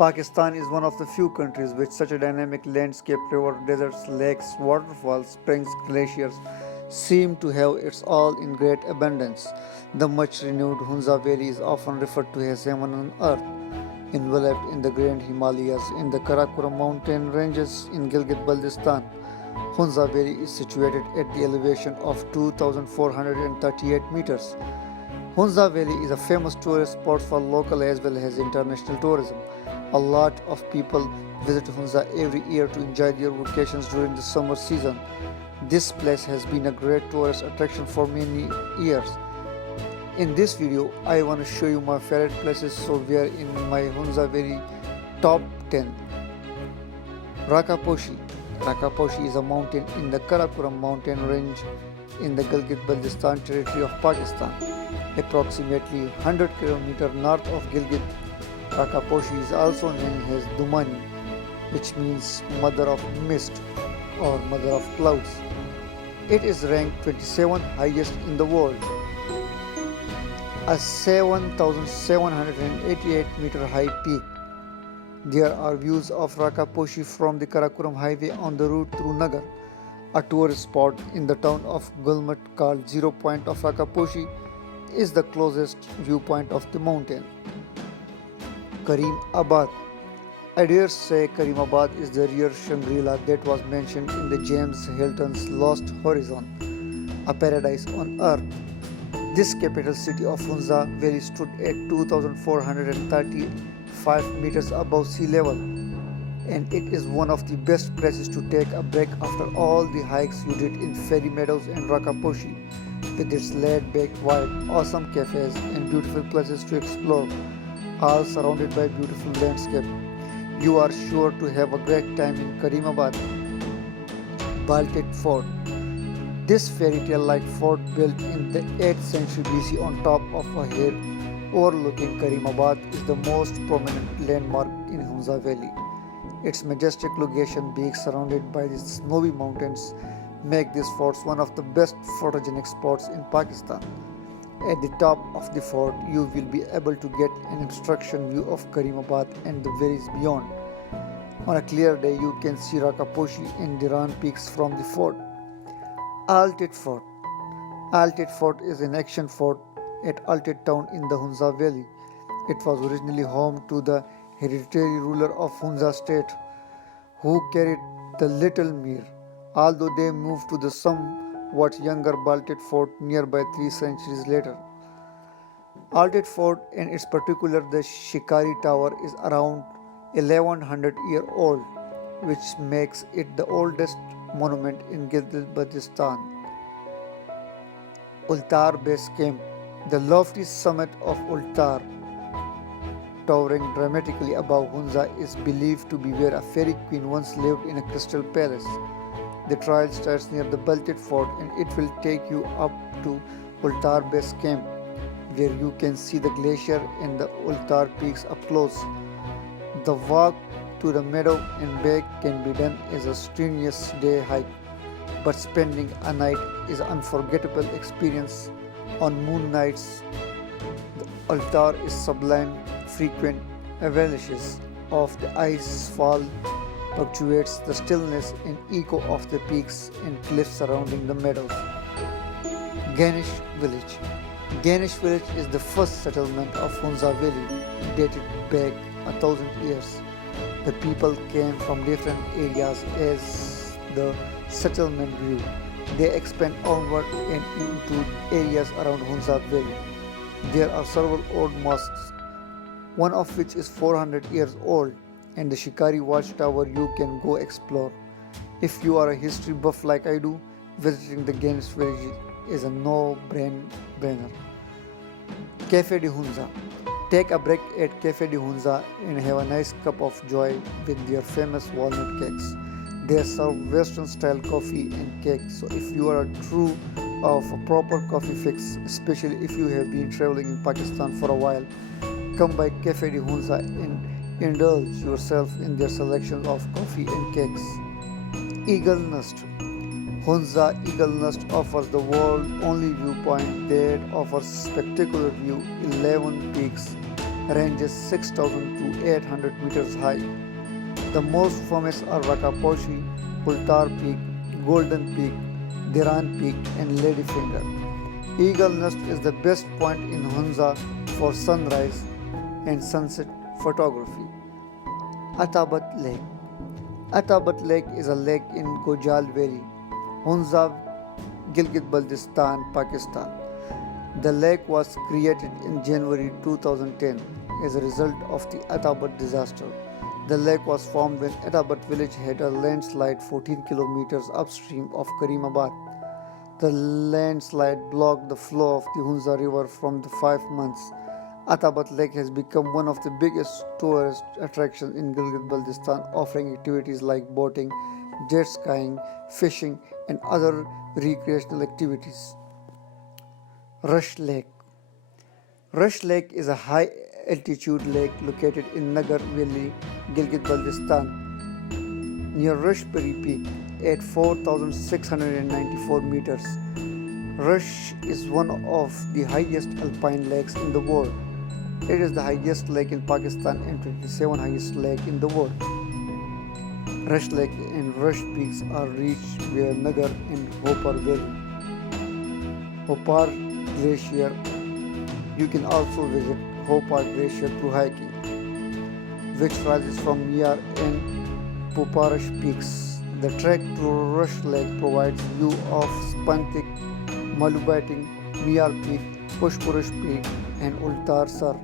Pakistan is one of the few countries with such a dynamic landscape. Rivers, deserts, lakes, waterfalls, springs, glaciers seem to have its all in great abundance. The much renewed Hunza Valley is often referred to as heaven on earth. Enveloped in the Grand Himalayas in the Karakoram mountain ranges in Gilgit-Baltistan, Hunza Valley is situated at the elevation of 2,438 meters. Hunza Valley is a famous tourist spot for local as well as international tourism. A lot of people visit Hunza every year to enjoy their vacations during the summer season. This place has been a great tourist attraction for many years. In this video, I want to show you my favorite places, so we are in my Hunza Valley top 10. Rakaposhi. Rakaposhi is a mountain in the Karakoram mountain range in the Gilgit-Baltistan territory of Pakistan. Approximately 100 km north of Gilgit, Rakaposhi is also known as Dumani, which means mother of mist or mother of clouds. It is ranked 27th highest in the world. A 7,788 meter high peak. There are views of Rakaposhi from the Karakoram highway on the route through Nagar. A tourist spot in the town of Gulmat called Zero Point of Rakaposhi is the closest viewpoint of the mountain. Karim Abad. I dare say Karimabad is the real Shangri-La that was mentioned in the James Hilton's Lost Horizon, a paradise on earth. This capital city of Hunza Valley stood at 2,435 meters above sea level, and it is one of the best places to take a break after all the hikes you did in Fairy Meadows and Rakaposhi, with its laid-back vibe, awesome cafes, and beautiful places to explore, all surrounded by beautiful landscape. You are sure to have a great time in Karimabad. Baltet Fort. This fairy tale-like fort built in the 8th century BC on top of a hill overlooking Karimabad is the most prominent landmark in Hunza Valley. Its majestic location, being surrounded by the snowy mountains, make this fort one of the best photogenic spots in Pakistan. At the top of the fort, you will be able to get an obstruction view of Karimabad and the valleys beyond. On a clear day, you can see Rakaposhi and Diran peaks from the fort. Alted Fort. Alted Fort is an ancient fort at Alted town in the Hunza Valley. It was originally home to the hereditary ruler of Hunza state, who carried the Little Mir, although they moved to the somewhat younger Baltet Fort nearby 3 centuries later. Altet Fort, and its particular the Shikari Tower, is around 1100 years old, which makes it the oldest monument in Gilgit-Baltistan. Ultar Base Camp. The lofty summit of Ultar, towering dramatically above Hunza, is believed to be where a fairy queen once lived in a crystal palace. The trail starts near the Baltet Fort and it will take you up to Ultar Base Camp, where you can see the glacier and the Ultar peaks up close. The walk to the meadow and back can be done as a strenuous day hike, but spending a night is an unforgettable experience. On moon nights, the Ultar is sublime. Frequent avalanches of the ice fall punctuates the stillness and echo of the peaks and cliffs surrounding the meadows. Ganesh Village. Ganesh Village is the first settlement of Hunza Valley, dated back 1,000 years. The people came from different areas as the settlement grew. They expand onward and into areas around Hunza Valley. There are several old mosques, one of which is 400 years old, and the Shikari Watchtower you can go explore. If you are a history buff like I do, visiting the Ganesh Village is a no-brainer. Cafe de Hunza. Take a break at Cafe de Hunza and have a nice cup of joy with their famous walnut cakes. They serve Western style coffee and cake, so if you are true of a proper coffee fix, especially if you have been traveling in Pakistan for a while, come by Cafe de Hunza and indulge yourself in their selection of coffee and cakes. Eagle Nest. Hunza Eagle Nest offers the world's only viewpoint that offers spectacular view, 11 peaks ranges 6,000 to 800 meters high. The most famous are Rakaposhi, Ultar Peak, Golden Peak, Diran Peak, and Ladyfinger. Eagle Nest is the best point in Hunza for sunrise and sunset photography. Atabat Lake. Atabat Lake is a lake in Gojal Valley, Hunza, Gilgit-Baltistan, Pakistan. The lake was created in January 2010 as a result of the Atabat disaster. The lake was formed when Atabat village had a landslide 14 kilometers upstream of Karimabad. The landslide blocked the flow of the Hunza River from the 5 months. Atabat Lake has become one of the biggest tourist attractions in Gilgit-Baltistan, offering activities like boating, jet skiing, fishing, and other recreational activities. Rush Lake. Rush Lake is a high altitude lake located in Nagar Valley, Gilgit-Baltistan, near Rushbury Peak at 4,694 meters. Rush is one of the highest alpine lakes in the world. It is the highest lake in Pakistan and 27th highest lake in the world. Rush Lake and Rush Peaks are reached via Nagar and Hopar Valley. Hopar Glacier. You can also visit Hopar Glacier through hiking, which rises from Miyar and Puparash peaks. The trek to Rush Lake provides view of Spantik, Malubating, Miyar Peak, Pushpurush Peak, and Ultar Sar.